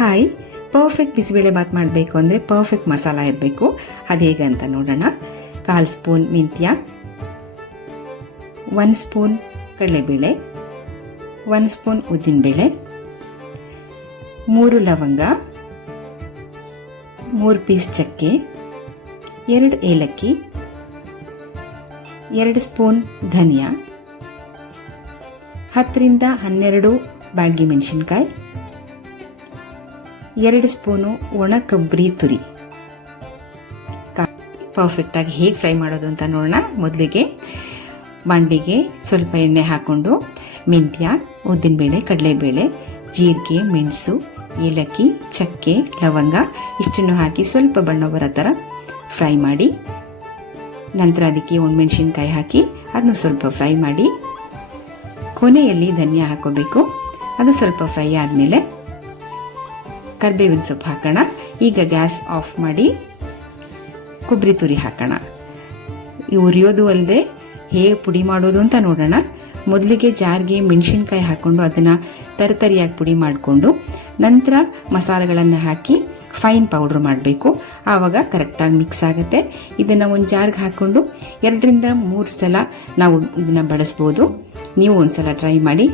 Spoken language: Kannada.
ಹಾಯ್, ಪರ್ಫೆಕ್ಟ್ ಬಿಸಿಬೇಳೆ ಬಾತ್ ಮಾಡಬೇಕು ಅಂದರೆ ಪರ್ಫೆಕ್ಟ್ ಮಸಾಲ ಇರಬೇಕು. ಅದು ಹೇಗೆ ಅಂತ ನೋಡೋಣ. 1/4 ಸ್ಪೂನ್ ಮೆಂತ್ಯ, 1 ಸ್ಪೂನ್ ಕಡಲೆಬೇಳೆ, 1 ಸ್ಪೂನ್ ಉದ್ದಿನಬೇಳೆ, 3 ಲವಂಗ, 3 ಪೀಸ್ ಚಕ್ಕೆ, 2 ಏಲಕ್ಕಿ, 2 ಸ್ಪೂನ್ ಧನಿಯಾ, 10 ರಿಂದ 12 ಬ್ಯಾಡಗಿ ಮೆಣಸಿನಕಾಯಿ, 2 ಸ್ಪೂನು ಒಣ ಕೊಬ್ಬರಿ ತುರಿ. ಪರ್ಫೆಕ್ಟಾಗಿ ಹೇಗೆ ಫ್ರೈ ಮಾಡೋದು ಅಂತ ನೋಡೋಣ. ಮೊದಲಿಗೆ ಬಾಂಡಿಗೆ ಸ್ವಲ್ಪ ಎಣ್ಣೆ ಹಾಕ್ಕೊಂಡು ಮೆಂತ್ಯ, ಉದ್ದಿನಬೇಳೆ, ಕಡಲೆಬೇಳೆ, ಜೀರಿಗೆ, ಮೆಣಸು, ಏಲಕ್ಕಿ, ಚಕ್ಕೆ, ಲವಂಗ ಇಷ್ಟನ್ನು ಹಾಕಿ ಸ್ವಲ್ಪ ಬಣ್ಣ ಬರೋ ಥರ ಫ್ರೈ ಮಾಡಿ, ನಂತರ ಅದಕ್ಕೆ ಒಣಮೆಣಸಿನ್ಕಾಯಿ ಹಾಕಿ ಅದನ್ನು ಸ್ವಲ್ಪ ಫ್ರೈ ಮಾಡಿ, ಕೊನೆಯಲ್ಲಿ ಧನಿಯಾ ಹಾಕೋಬೇಕು. ಅದು ಸ್ವಲ್ಪ ಫ್ರೈ ಆದಮೇಲೆ ಕರಿಬೇವಿನ ಸೊಪ್ಪು ಹಾಕೋಣ. ಈಗ ಗ್ಯಾಸ್ ಆಫ್ ಮಾಡಿ ಕೊಬ್ಬರಿ ತುರಿ ಹಾಕೋಣ. ಉರಿಯೋದು ಅಲ್ಲದೆ ಹೇಗೆ ಪುಡಿ ಮಾಡೋದು ಅಂತ ನೋಡೋಣ. ಮೊದಲಿಗೆ ಜಾರಿಗೆ ಮೆಣಸಿನ್ಕಾಯಿ ಹಾಕ್ಕೊಂಡು ಅದನ್ನು ತರತರಿಯಾಗಿ ಪುಡಿ ಮಾಡಿಕೊಂಡು ನಂತರ ಮಸಾಲೆಗಳನ್ನು ಹಾಕಿ ಫೈನ್ ಪೌಡ್ರ್ ಮಾಡಬೇಕು. ಆವಾಗ ಕರೆಕ್ಟಾಗಿ ಮಿಕ್ಸ್ ಆಗುತ್ತೆ. ಇದನ್ನು ಒಂದು ಜಾರ್ಗೆ ಹಾಕ್ಕೊಂಡು 2 ರಿಂದ 3 ಸಲ ನಾವು ಇದನ್ನು ಬಳಸ್ಬೋದು. ನೀವು ಒಂದು ಸಲ ಟ್ರೈ ಮಾಡಿ.